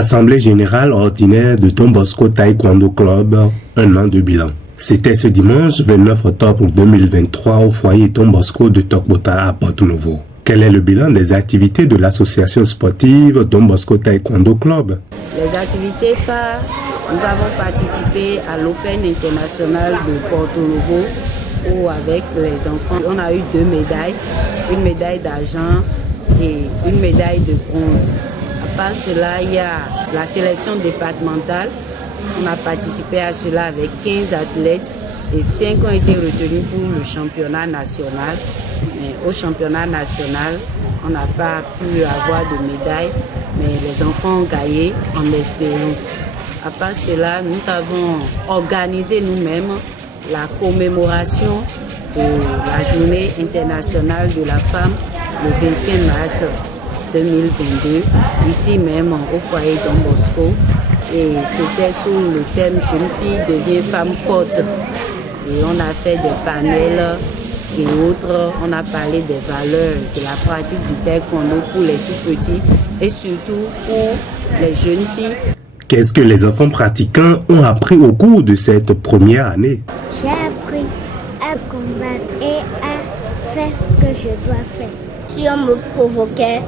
Assemblée générale ordinaire de Don Bosco Taekwondo Club, 1 an de bilan. C'était ce dimanche 29 octobre 2023 au foyer Don Bosco de Tokbota à Porto-Novo. Quel est le bilan des activités de l'association sportive Don Bosco Taekwondo Club? Les activités phares, nous avons participé à l'Open International de Porto-Novo où avec les enfants, on a eu 2 médailles, une médaille d'argent et une médaille de bronze. À part cela, il y a la sélection départementale. On a participé à cela avec 15 athlètes et 5 ont été retenus pour le championnat national. Mais au championnat national, on n'a pas pu avoir de médaille, mais les enfants ont gagné en expérience. À part cela, nous avons organisé nous-mêmes la commémoration de la journée internationale de la femme le 25 mars 2022, ici même au foyer Don Bosco. Et c'était sous le thème « Jeune fille devient femme forte ». Et on a fait des panels et autres. On a parlé des valeurs de la pratique du taekwondo pour les tout petits et surtout pour les jeunes filles. Qu'est-ce que les enfants pratiquants ont appris au cours de cette première année? J'ai appris à combattre et à faire ce que je dois faire. Si on me provoquait,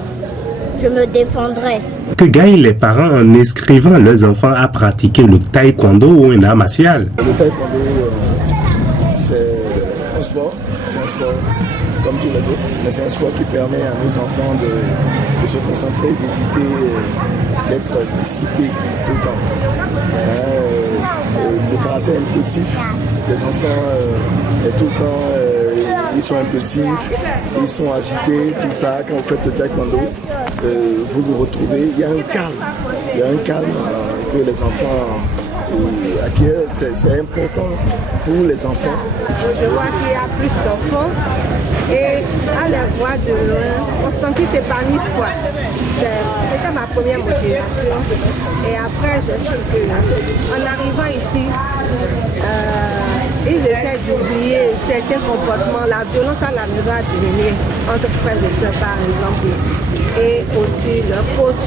je me défendrais. Que gagnent les parents en inscrivant leurs enfants à pratiquer le taekwondo ou un art martial? Le taekwondo, c'est un sport comme tous les autres, mais c'est un sport qui permet à nos enfants de se concentrer, d'éviter d'être dissipés tout le temps. Le caractère impulsif des enfants est tout le temps, ils sont impulsifs, ils sont agités, tout ça. Quand vous faites le taekwondo, vous vous retrouvez, il y a un calme que les enfants acquièrent, c'est important pour les enfants. Je vois qu'il y a plus d'enfants et à les voir de loin, on sent qu'ils s'épanouissent quoi. C'était ma première motivation et après je sais qu'en arrivant ici, ils essaient d'oublier certains comportements, la violence à la maison a diminué entre frères et soeurs par exemple. Et aussi leur coach,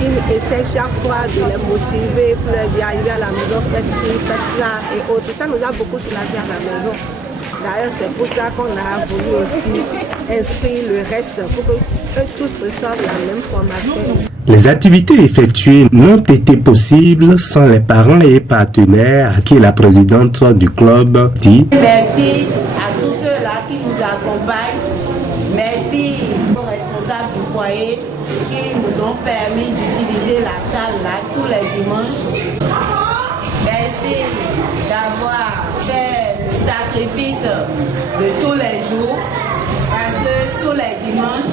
il essaie chaque fois de les motiver pour leur dire arriver à la maison, faites ci, faites ça et autres. Ça nous a beaucoup soulagé à la maison. D'ailleurs, c'est pour ça qu'on a voulu aussi inscrire le reste pour que tous reçoivent la même formation. Les activités effectuées n'ont été possibles sans les parents et partenaires à qui la présidente du club dit merci à tous ceux-là qui nous accompagnent. Merci aux responsables du foyer qui nous ont permis d'utiliser la salle là tous les dimanches. Merci d'avoir fait le sacrifice de tous les jours parce que tous les dimanches,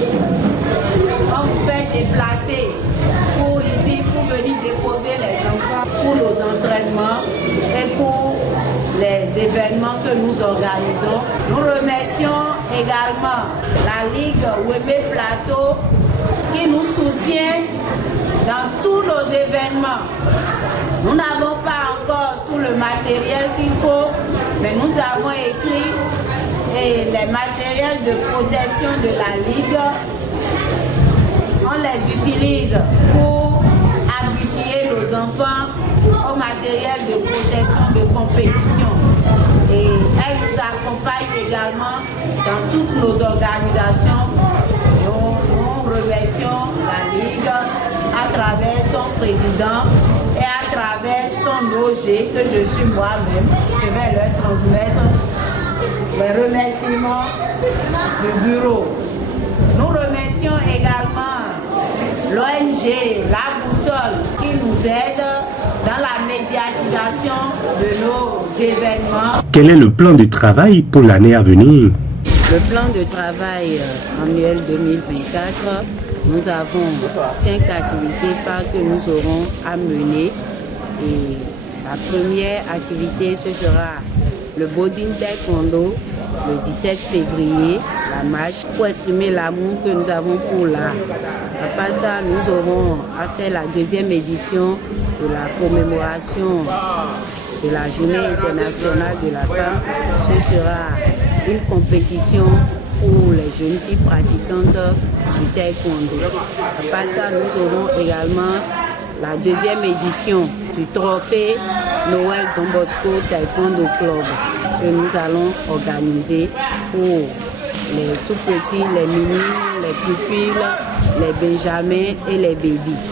on vous fait déplacer pour ici, pour venir déposer les enfants pour nos entraînements et pour les événements que nous organisons. Nous remercions également la Ligue Wemé Plateau qui nous soutient dans tous nos événements. Nous n'avons pas encore tout le matériel qu'il faut, mais nous avons écrit et les matériels de protection de la Ligue. On les utilise pour habituer nos enfants au matériel de protection de compétition. Et elle nous accompagne également dans toutes nos organisations. Nous remercions la Ligue à travers son président et à travers son OG que je suis moi-même. Je vais leur transmettre les remerciements du bureau. Nous remercions également l'ONG La Boussole qui nous aide dans la médiatisation de nos événements. Quel est le plan de travail pour l'année à venir? Le plan de travail annuel 2024, nous avons 5 activités phares que nous aurons à mener. Et la première activité, ce sera le Bodin Taekwondo le 17 février, la marche pour exprimer l'amour que nous avons pour l'art. À part ça, nous aurons à faire la 2e édition de la commémoration de la journée internationale de la femme. Ce sera une compétition pour les jeunes filles pratiquantes du taekwondo. À part ça, nous aurons également la deuxième édition du trophée Noël Don Bosco Taekwondo Club que nous allons organiser pour les tout petits, les mini, les pupilles, les benjamins et les bébés.